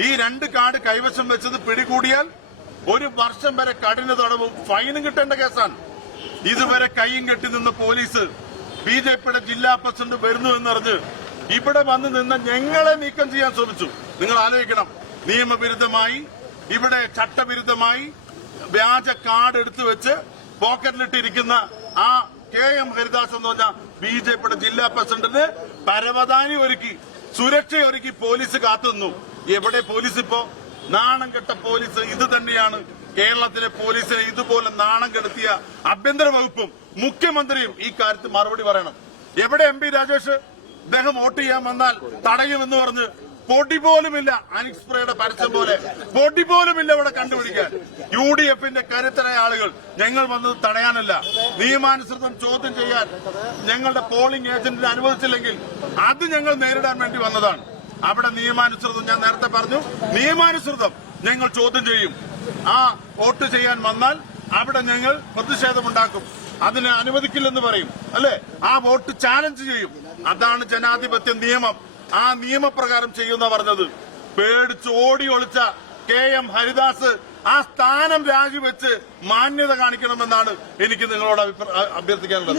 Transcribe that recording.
ഈ 2 കാർഡ് കൈവശം വെച്ചത് പിടികൂടിയാൽ 1 വർഷം വരെ കഠിന തടവും ഫൈനും കിട്ടേണ്ട കേസാണ്. ഇതുവരെ കൈയും കെട്ടി നിന്ന പോലീസ് ബിജെപിയുടെ ജില്ലാ പ്രസിഡന്റ് വരുന്നു എന്നറിഞ്ഞ് ഇവിടെ വന്ന് നിന്ന് ഞങ്ങളെ നീക്കം ചെയ്യാൻ ശ്രമിച്ചു. നിങ്ങൾ ആലോചിക്കണം, നിയമവിരുദ്ധമായി ഇവിടെ ചട്ടവിരുദ്ധമായി വ്യാജ കാർഡ് എടുത്തു വെച്ച് പോക്കറ്റിലിട്ടിരിക്കുന്ന ആ KM ഹരിദാസ് എന്ന് പറഞ്ഞ ബിജെപിയുടെ ജില്ലാ പ്രസിഡന്റിന് പരവതാനി ഒരുക്കി സുരക്ഷയൊരുക്കി പോലീസ് കാത്തുനിന്നു. എവിടെ പോലീസ് ഇപ്പോ? നാണം കെട്ട പോലീസ്. ഇത് തന്നെയാണ് കേരളത്തിലെ പോലീസിനെ ഇതുപോലെ നാണം കെടുത്തിയ ആഭ്യന്തര വകുപ്പും മുഖ്യമന്ത്രിയും ഈ കാര്യത്തിൽ മറുപടി പറയണം. എവിടെ MP രാജേഷ്? അദ്ദേഹം വോട്ട് ചെയ്യാൻ വന്നാൽ തടയുമെന്ന് പറഞ്ഞ് പൊടി പോലുമില്ല. അനിക്സ്പ്രയുടെ പരസ്യം പോലെ പൊടി പോലുമില്ല ഇവിടെ കണ്ടുപിടിക്കാൻ. UDFന്റെ കരുത്തരായ ആളുകൾ ഞങ്ങൾ വന്നത് തടയാനല്ല, നിയമാനുസൃതം ചോദ്യം ചെയ്യാൻ ഞങ്ങളുടെ പോളിംഗ് ഏജന്റിനെ അനുവദിച്ചില്ലെങ്കിൽ അത് ഞങ്ങൾ നേരിടാൻ വേണ്ടി വന്നതാണ്. അവിടെ നിയമാനുസൃതം, ഞാൻ നേരത്തെ പറഞ്ഞു, നിയമാനുസൃതം ഞങ്ങൾ ചോദ്യം ചെയ്യും. ആ വോട്ട് ചെയ്യാൻ വന്നാൽ അവിടെ ഞങ്ങൾ പ്രതിഷേധമുണ്ടാക്കും, അതിന് അനുവദിക്കില്ലെന്ന് പറയും, അല്ലെ? ആ വോട്ട് ചാലഞ്ച് ചെയ്യും. അതാണ് ജനാധിപത്യ നിയമം. ആ നിയമപ്രകാരം ചെയ്യുന്ന പറഞ്ഞത്. പേടിച്ച് ഓടി ഒളിച്ച KM ഹരിദാസ് ആ സ്ഥാനം രാജിവെച്ച് മാന്യത കാണിക്കണമെന്നാണ് എനിക്ക് നിങ്ങളോട് അഭ്യർത്ഥിക്കാനുള്ളത്.